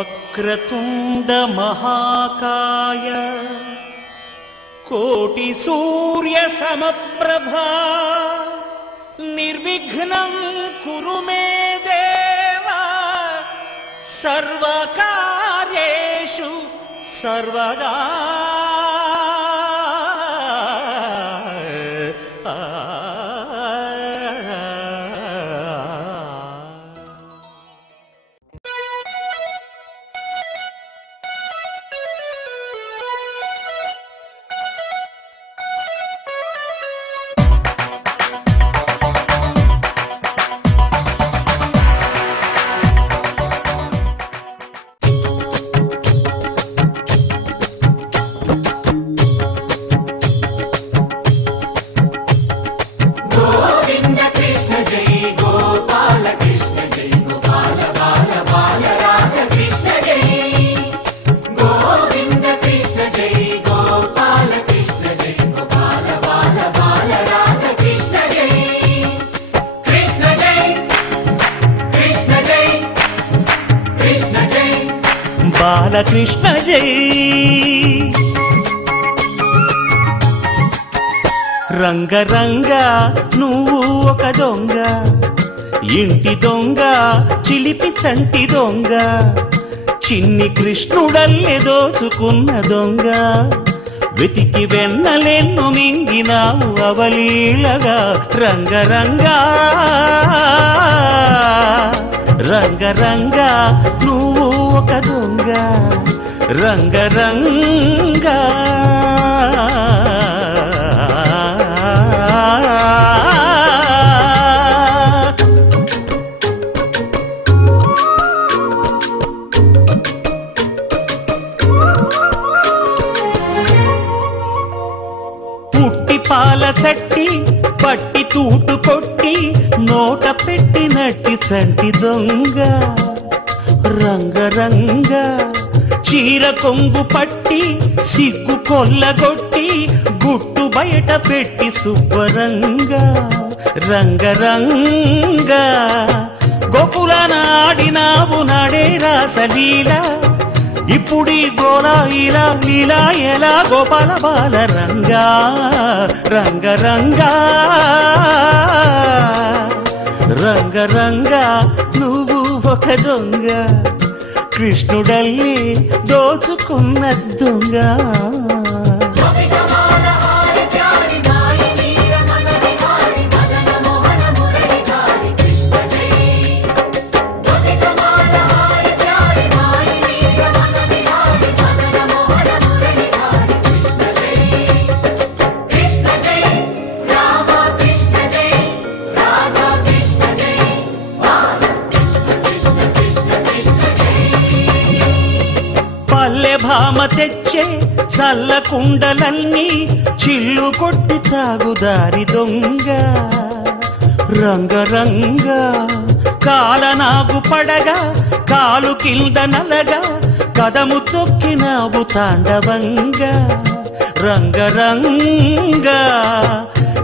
వక్రతుండ మహాకాయ కోటి సూర్య సమప్రభా నిర్విఘ్నం కురు మే దేవా సర్వకార్యేషు సర్వదా బాలకృష్ణ జై రంగరంగ నువ్వు ఒక దొంగ ఇంటి దొంగ చిలిపి చంటి దొంగ చిన్ని కృష్ణుడల్లే దోచుకున్న దొంగ వెతికి వెన్నలెన్ను మింగినావు అవలీలగా రంగరంగా రంగరంగా నువ్వు ఒక దొంగ రంగరంగా పుట్టి పాల తట్టి పట్టి తూటు కొట్టి నోట పెట్టినట్టి చంటి దొంగ రంగరంగ చీర కొంగు పట్టి సిగ్గు కొల్లగొట్టి గుట్టు బయట పెట్టి శుభ్రంగ రంగరంగ గోకుల నాడినావు నాడే రాసలీల ఇప్పుడీ గోలా ఇలా ఇలా ఎలా గోపాల బాల రంగా రంగరంగా రంగరంగా నువ్వు ఒక దొంగ కృష్ణుడల్లి దోచుకున్న దొంగ భామ తెచ్చే చల్ల కుండలన్నీ చిల్లు కొట్టి తాగుదారి దొంగ రంగరంగ కాలనాగు పడగా కాలు కింద నలగా కదము తొక్కినావు తాండవంగా రంగరంగ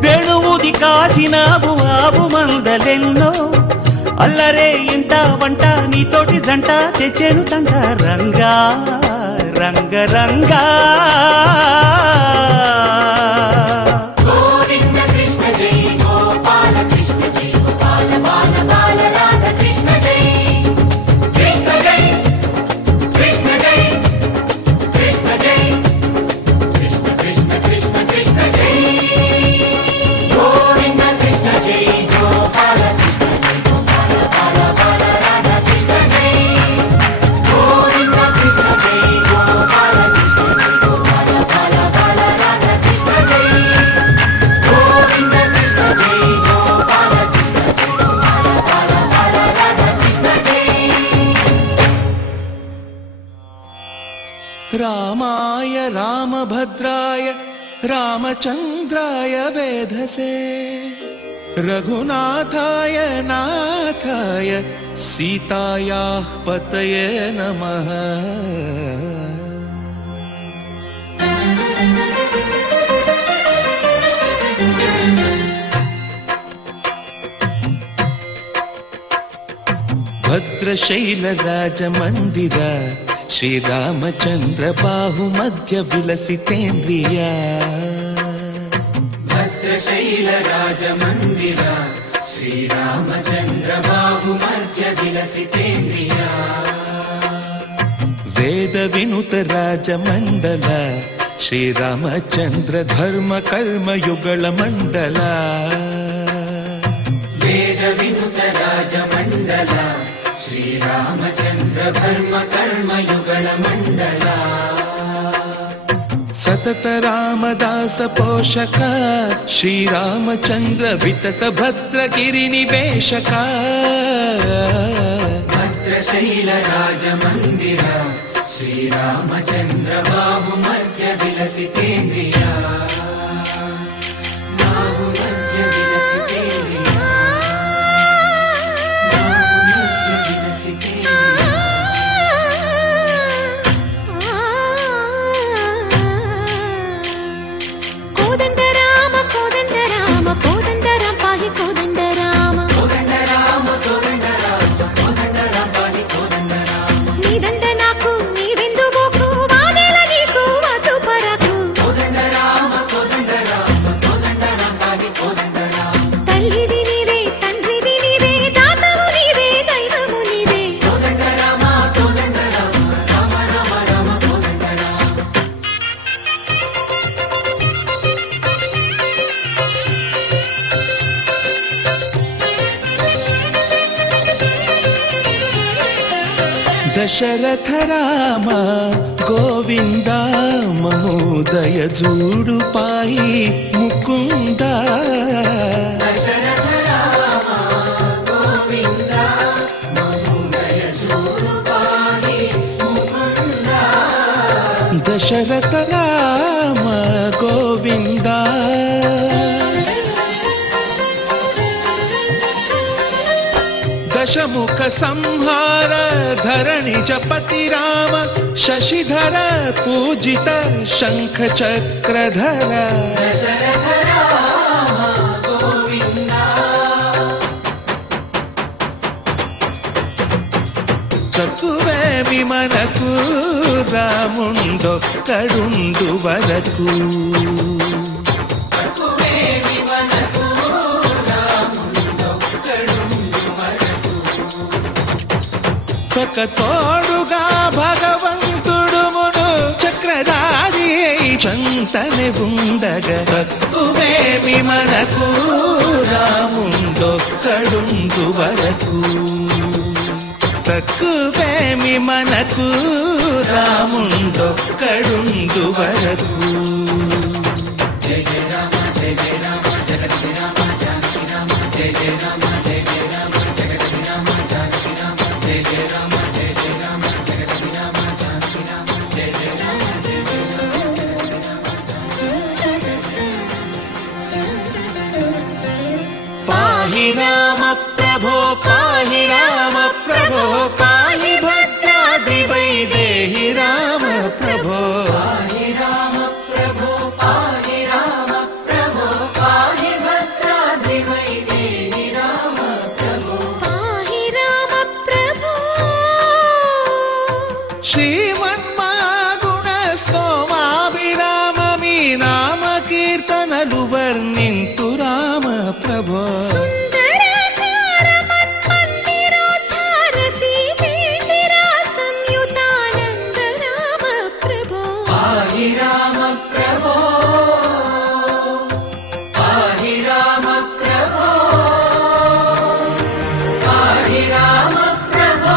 వేణువుది కాసినావు ఆవు మందలెన్నో అల్లరే ఇంత వంట నీతోటి జంట తెచ్చేను తంట రంగా రంగరంగా రామాయ రామభద్రాయ రామచంద్రాయ వేధసే రఘునాథాయ నాథాయ సీతాయాః పతయే నమః భద్ర భద్రశైల రాజమందిర శ్రీరామచంద్ర బాహుమధ్య విలసితేంద్రియ భద్రశైల రాజమందిర శ్రీరామచంద్ర బాహుమధ్య విలసితేంద్రియ వేద వినుత రాజమండల శ్రీరామచంద్ర ధర్మ కర్మయుగళ మండల వేద వినుత రాజమండల శ్రీరామచంద్ర ధర్మ కర్మయుగళ మండల సతత రామదాస పోషక శ్రీరామచంద్ర వితత భద్రగిరి నివేశక భద్రశైల రాజమందిర శ్రీరామచంద్ర బాహుమధ్య విలసితేంద్రియ బాహుమధ్య విలసితేంద్రియ బాహుమధ్య విలసితేంద్రియ కోదండ రామ కోదండ రామ కోదండ రామ పాహి కోదండ రామ కోదండ రామ కోదండ రామ కోదండ రామ పాహి కోదండ రామ నీదండ నాకు నీవెందు బోకు వాదేల నీకు వసు పరకు కోదండ రామ కోదండ రామ కోదండ రామ పాహి కోదండ రామ తల్లివి నీవే తండ్రివి నీవే దాతవు నీవే దైవము నీవే కోదండ రామ కోదండ రామ రామ రామ రామ కోదండ రామ దశరథ రామ గోవింద మమోదయ జూడు పాయి ముకుంద దశరథ రామ గోవింద మహోదయ జూడు పాహి ముకుంద దశరథ రామ గోవింద దశముఖ సంహార ధరణి జపతి రామ శశిధర పూజిత శంఖ చక్రధర దశరథ రామ గోవింద చతువేమి మనకు రాముండొక్కడుండు వరకు తక్కువేమి మనకు రాముడొక్కడుండు వరకు ఒక తోడుగా భగవంతుడుమును చక్రధారి చంతని ఉండగ తక్కువేమి మనకు రాముండొక్కడుండు వరకు తక్కువేమి మనకు రాముండొక్కడుండు వరకు జయ జయ రామ జయ జయ రామ జగతి రామ జానకి రామ జయ జయ రామ జయ జయ రామ జగతి రామ జానకి రామ జయ జయ రామ జయ జయ రామ జగతి రామ జానకి రామ జయ జయ రామ జయ జయ రామ పాహి రామ ప్రభో పాహి రామ ప్రభో పాహి భద్రాద్రి వైదేహి రామ ప్రభో పాహి రామ ప్రభో పాహి రామ ప్రభో పాహి భద్రాద్రి వైదేహి రామ ప్రభో పాహి రామ ప్రభో శ్రీమన్మాగుణ స్తోమాభిరామ మీ నామ కీర్తనలు వర్ణింతు రామ ప్రభో సుందరాకార మన్మందిరోద్ధార సీతేందిరా సంయుతానంద రామ ప్రభో పాహి రామ ప్రభో పాహి రామ ప్రభో పాహి రామ ప్రభో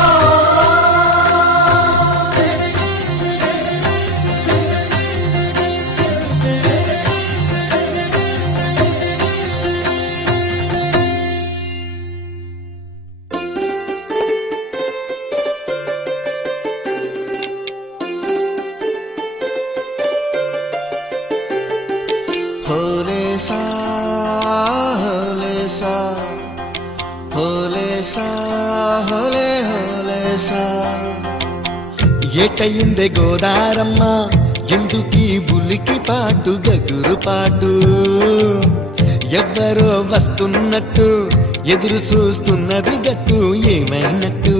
హోలే సా హోలే సా హోలే సా హోలే హోలే సా ఎటయిందే గోదారమ్మ ఎందుకీ బులికి పాటు గగురు పాటు ఎవ్వరో వస్తున్నట్టు ఎదురు చూస్తున్నది గట్టు ఏమైనట్టు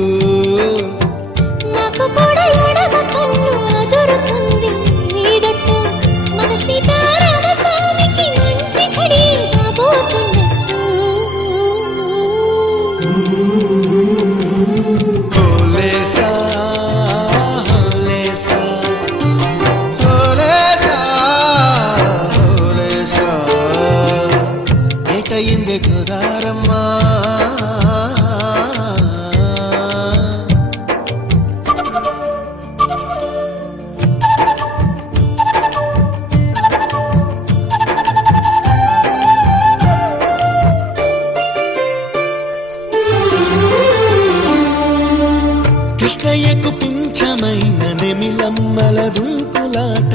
చిన్ననెమిలమ్మల దుంకులాట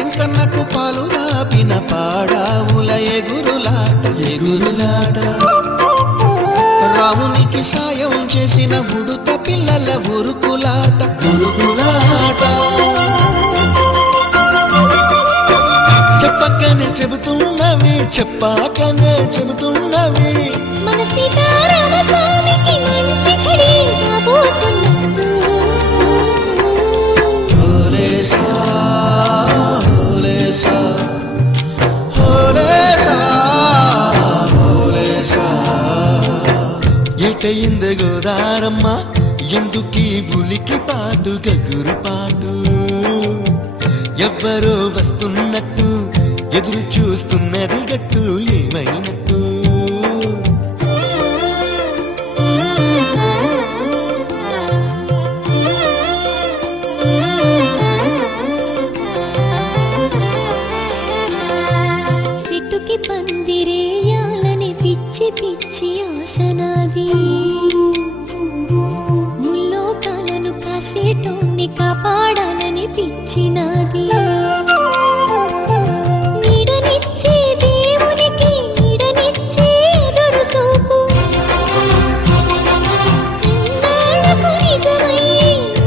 ఎంకన్నకు పాలు రాపిన పాడావుల ఎగురులాట రామునికి సాయం చేసిన ఉడుత పిల్లల ఉరుకులాట చెప్పకనే చెబుతున్నవి చెప్పాకనే చెబుతున్నవి మన సీతారామ స్వామికి మంచి ఘడి రాబోతున్నట్టు హోలేసా హోలేసా హోలేసా హోలేసా ఏటయింది గోదారమ్మ ఎందుకీ బులికి పాటు గగురు పాటు ఎవ్వరో వస్తున్నట్టు ఎదురు చూస్తున్నది గట్టు ఏమైనట్టు చెట్టుకి పందిరేయాలని పిచ్చి పిచ్చి ఆశనాది ముల్లోకాలను కాసేటోన్ని కాపాడాలని పిచ్చినాది నీడనిచ్చే దేవునికి నీడనిచ్చే ఎదురు చూపు ఇన్నాళ్లకు నిజమై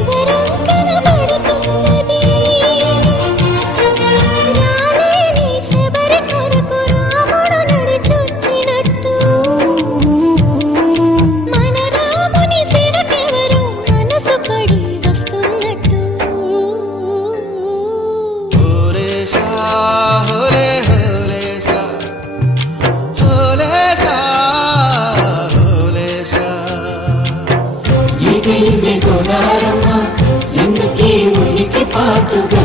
వరం కనబడుతున్నది రాలేని శబరి కొరకు రాముడు నడిచొచ్చినట్టు మన రాముని సేవకెవరు మనసు పడి వస్తున్నట్టు హోలేసా హోలే హోలేసా హోలేసా హోలేసా ఏటైంది గోదారమ్మ ఎందుకీ ఉలికి పాటుగా